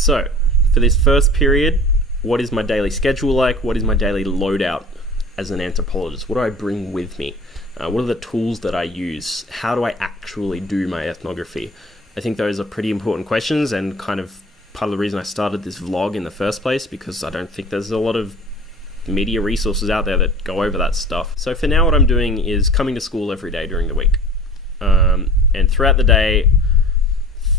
So, for this first period, what is my daily schedule like? What is my daily loadout as an anthropologist? What do I bring with me? What are the tools that I use? How do I actually do my ethnography? I think those are pretty important questions and kind of part of the reason I started this vlog in the first place, because I don't think there's a lot of media resources out there that go over that stuff. So for now, what I'm doing is coming to school every day during the week. And throughout the day,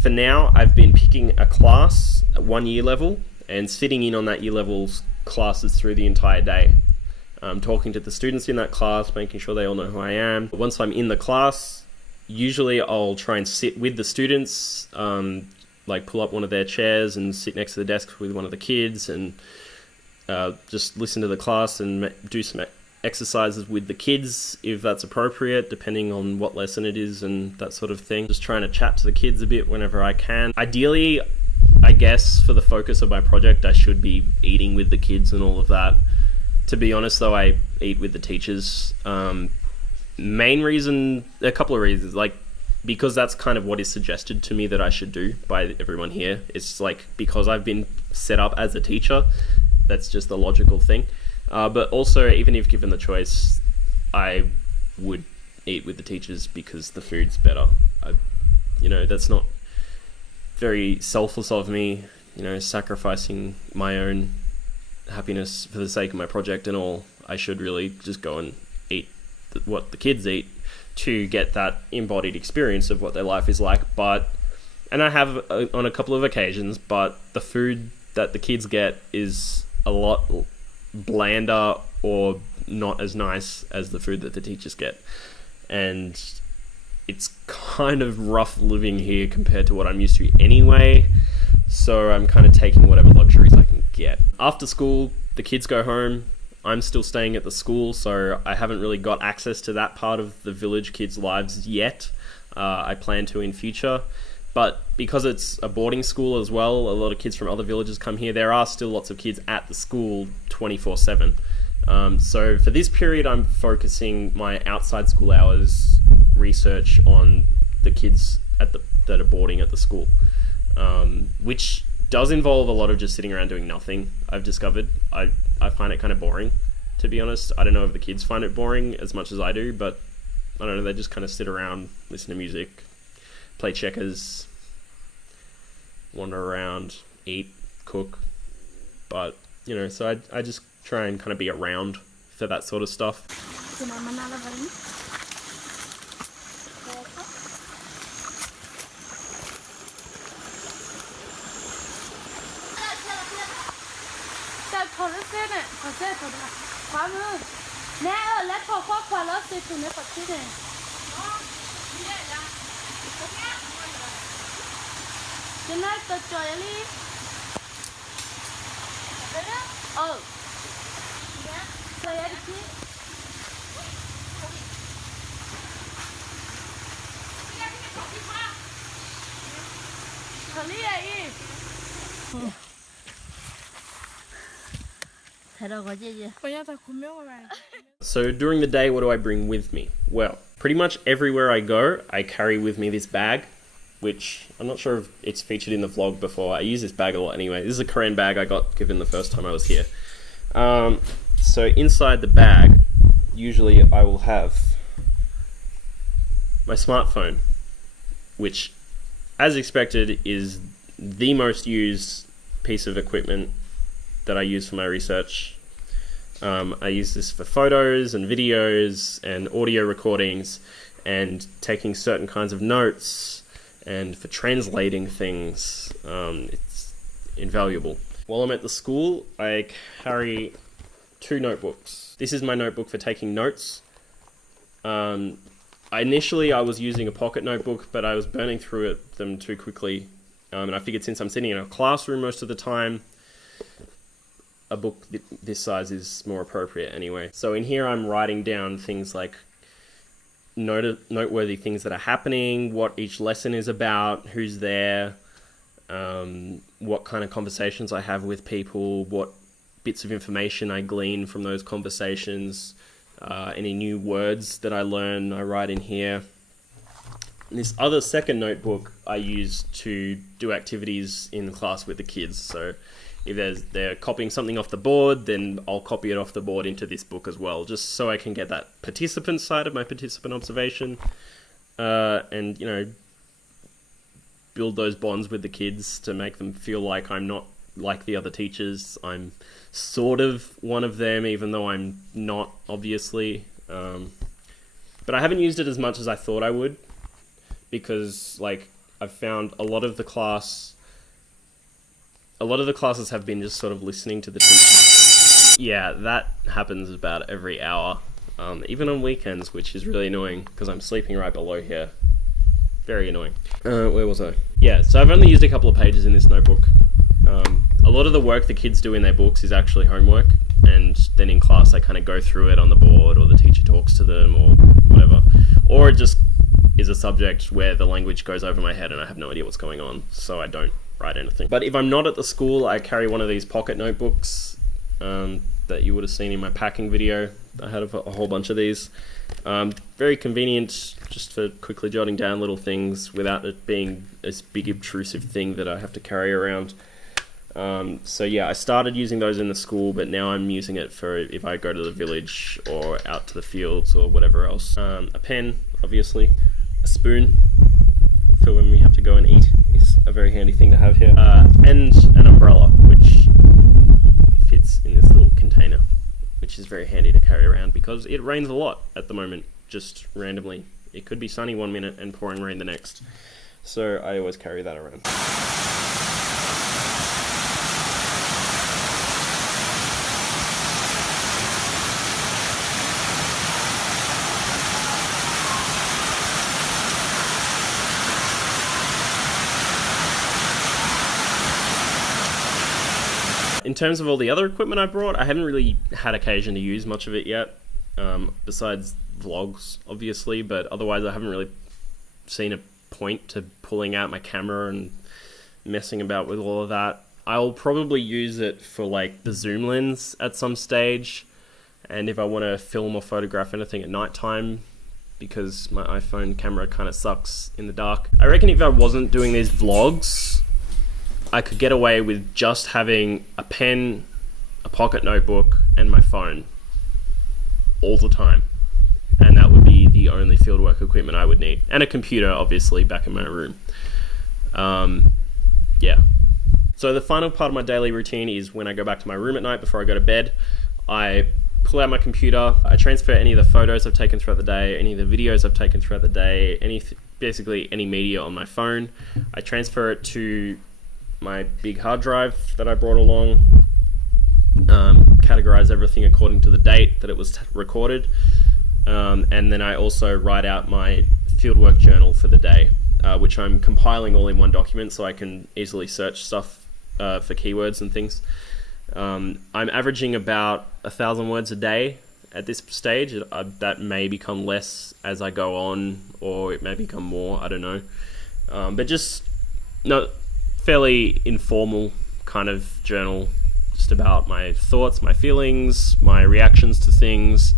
for now, I've been picking a class at 1 year level and sitting in on that year level's classes through the entire day. Talking to the students in that class, making sure they all know who I am. Once I'm in the class, usually I'll try and sit with the students, like pull up one of their chairs and sit next to the desk with one of the kids and just listen to the class and do some exercises with the kids if that's appropriate, depending on what lesson it is and that sort of thing. Just trying to chat to the kids a bit whenever I can. Ideally, I guess for the focus of my project, I should be eating with the kids and all of that. To be honest though, I eat with the teachers. Main reason, a couple of reasons, like because that's kind of what is suggested to me that I should do by everyone here. It's like because I've been set up as a teacher, that's just the logical thing. But also, even if given the choice, I would eat with the teachers because the food's better. That's not very selfless of me, sacrificing my own happiness for the sake of my project and all. I should really just go and eat what the kids eat to get that embodied experience of what their life is like. And I have on a couple of occasions, but the food that the kids get is a lot blander or not as nice as the food that the teachers get. And it's kind of rough living here compared to what I'm used to anyway. So I'm kind of taking whatever luxuries I can get. After school, the kids go home. I'm still staying at the school, so I haven't really got access to that part of the village kids' lives yet. I plan to in future. But because it's a boarding school as well, a lot of kids from other villages come here. There are still lots of kids at the school 24/7. So for this period, I'm focusing my outside school hours research on the kids that are boarding at the school, which does involve a lot of just sitting around doing nothing, I've discovered. I find it kind of boring, to be honest. I don't know if the kids find it boring as much as I do, but I don't know, they just kind of sit around, listen to music, play checkers, wander around, eat, cook. But, so I just try and kind of be around for that sort of stuff. So during the day, what do I bring with me? Well, pretty much everywhere I go, I carry with me this bag, which I'm not sure if it's featured in the vlog before. I use this bag a lot anyway. This is a Karen bag I got given the first time I was here. So inside the bag, usually I will have my smartphone, which, as expected, is the most used piece of equipment that I use for my research. I use this for photos and videos and audio recordings and taking certain kinds of notes and for translating things. It's invaluable. While I'm at the school, I carry 2 notebooks. This is my notebook for taking notes. Initially I was using a pocket notebook, but I was burning through them too quickly. And I figured since I'm sitting in a classroom most of the time, a book this size is more appropriate anyway. So in here I'm writing down things like noteworthy things that are happening, what each lesson is about, who's there, what kind of conversations I have with people, what bits of information I glean from those conversations, any new words that I learn I write in here. this other second notebook I use to do activities in class with the kids. So if they're copying something off the board, then I'll copy it off the board into this book as well, just so I can get that participant side of my participant observation, and build those bonds with the kids to make them feel like I'm not like the other teachers. I'm sort of one of them, even though I'm not, obviously. But I haven't used it as much as I thought I would, because I've found a lot of the classes have been just sort of listening to the teacher. Yeah, that happens about every hour, even on weekends, which is really annoying because I'm sleeping right below here. Very annoying. Where was I? Yeah, so I've only used a couple of pages in this notebook. A lot of the work the kids do in their books is actually homework, and then in class I kind of go through it on the board, or the teacher talks to them, or whatever. Or it just is a subject where the language goes over my head and I have no idea what's going on, so I don't write anything. But if I'm not at the school, I carry one of these pocket notebooks that you would have seen in my packing video. I had a whole bunch of these. Very convenient, just for quickly jotting down little things without it being this big obtrusive thing that I have to carry around. So yeah, I started using those in the school, but now I'm using it for if I go to the village or out to the fields or whatever else. A pen, obviously. A spoon for when we have to go and eat is a very handy thing to have here. And an umbrella, which fits in this little container, which is very handy to carry around because it rains a lot at the moment, just randomly. It could be sunny one minute and pouring rain the next. So I always carry that around. In terms of all the other equipment I brought, I haven't really had occasion to use much of it yet, besides vlogs, obviously, but otherwise I haven't really seen a point to pulling out my camera and messing about with all of that. I'll probably use it for the zoom lens at some stage, and if I want to film or photograph anything at nighttime, because my iPhone camera kind of sucks in the dark. I reckon if I wasn't doing these vlogs, I could get away with just having a pen, a pocket notebook, and my phone all the time. And that would be the only fieldwork equipment I would need. And a computer, obviously, back in my room. Yeah. So the final part of my daily routine is when I go back to my room at night before I go to bed. I pull out my computer, I transfer any of the photos I've taken throughout the day, any of the videos I've taken throughout the day, basically any media on my phone. I transfer it to my big hard drive that I brought along, categorize everything according to the date that it was recorded, and then I also write out my fieldwork journal for the day, which I'm compiling all in one document so I can easily search stuff for keywords and things. I'm averaging about 1,000 words a day at this stage. That may become less as I go on, or it may become more, I don't know. But just fairly informal kind of journal, just about my thoughts, my feelings, my reactions to things,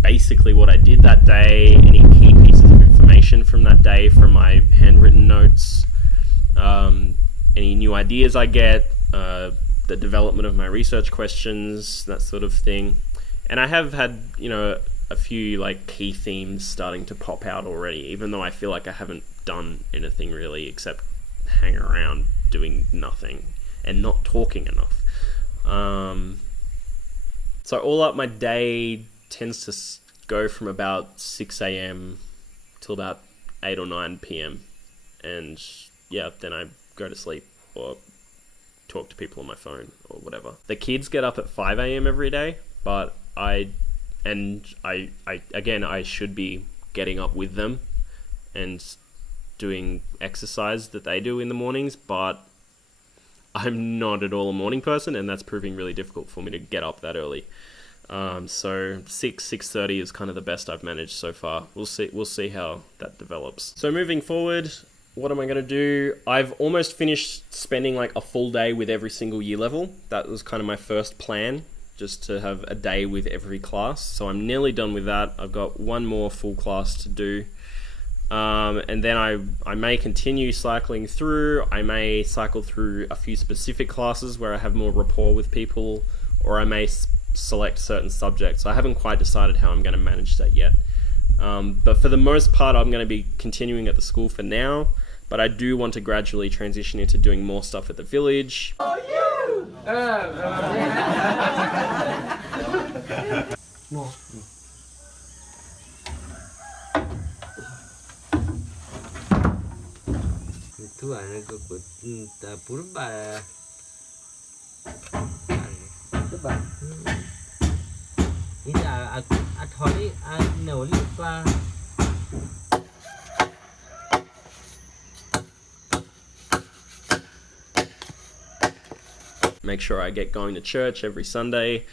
basically what I did that day, any key pieces of information from that day from my handwritten notes, any new ideas I get, the development of my research questions, that sort of thing. And I have had, a few key themes starting to pop out already, even though I feel like I haven't done anything really except hang around doing nothing and not talking enough. So all up, my day tends to go from about 6 a.m. till about 8 or 9 p.m. And yeah, then I go to sleep or talk to people on my phone or whatever. The kids get up at 5 a.m. every day, but I should be getting up with them and doing exercise that they do in the mornings, but I'm not at all a morning person, and that's proving really difficult for me to get up that early. So 6:30 is kind of the best I've managed so far. We'll see how that develops. So moving forward, what am I going to do? I've almost finished spending a full day with every single year level. That was kind of my first plan, just to have a day with every class. So I'm nearly done with that. I've got one more full class to do. And then I may continue cycling through. I may cycle through a few specific classes where I have more rapport with people, or I may select certain subjects. I haven't quite decided how I'm going to manage that yet. But for the most part, I'm going to be continuing at the school for now, but I do want to gradually transition into doing more stuff at the village. Tu anh có của ta pur ba ba ini a thori a noli pa Make sure I get going to church every Sunday.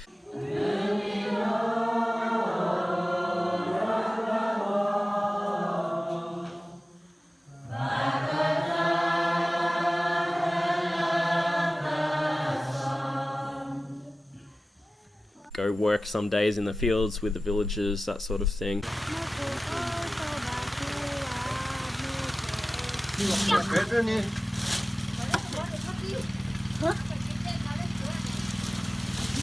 Go work some days in the fields with the villagers, that sort of thing.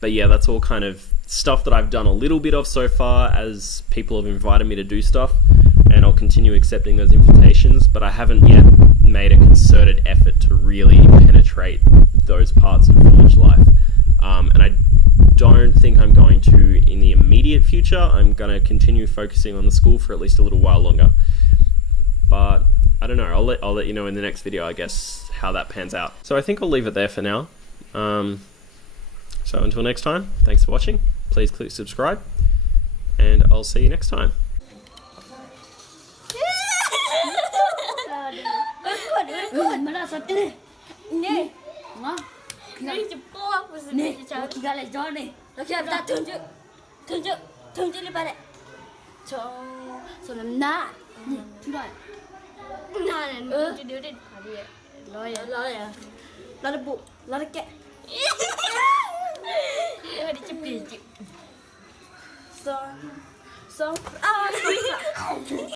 But yeah, that's all kind of stuff that I've done a little bit of so far as people have invited me to do stuff, and I'll continue accepting those invitations, but I haven't yet made a concerted effort to really penetrate those parts of village life. And I don't think I'm going to in the immediate future. I'm going to continue focusing on the school for at least a little while longer. But I don't know, I'll let you know in the next video, I guess, how that pans out. So I think I'll leave it there for now. So until next time, thanks for watching. Please click subscribe, and I'll see you next time. Nè, gà lại gió này. Nó kia ta thường chứ đi ba này. Cho làm na. Chú đợi. Na này, chú điếu đi. Lôi à. Lôi bụng, lôi kẹ. Đi chụp kì chị. Xong.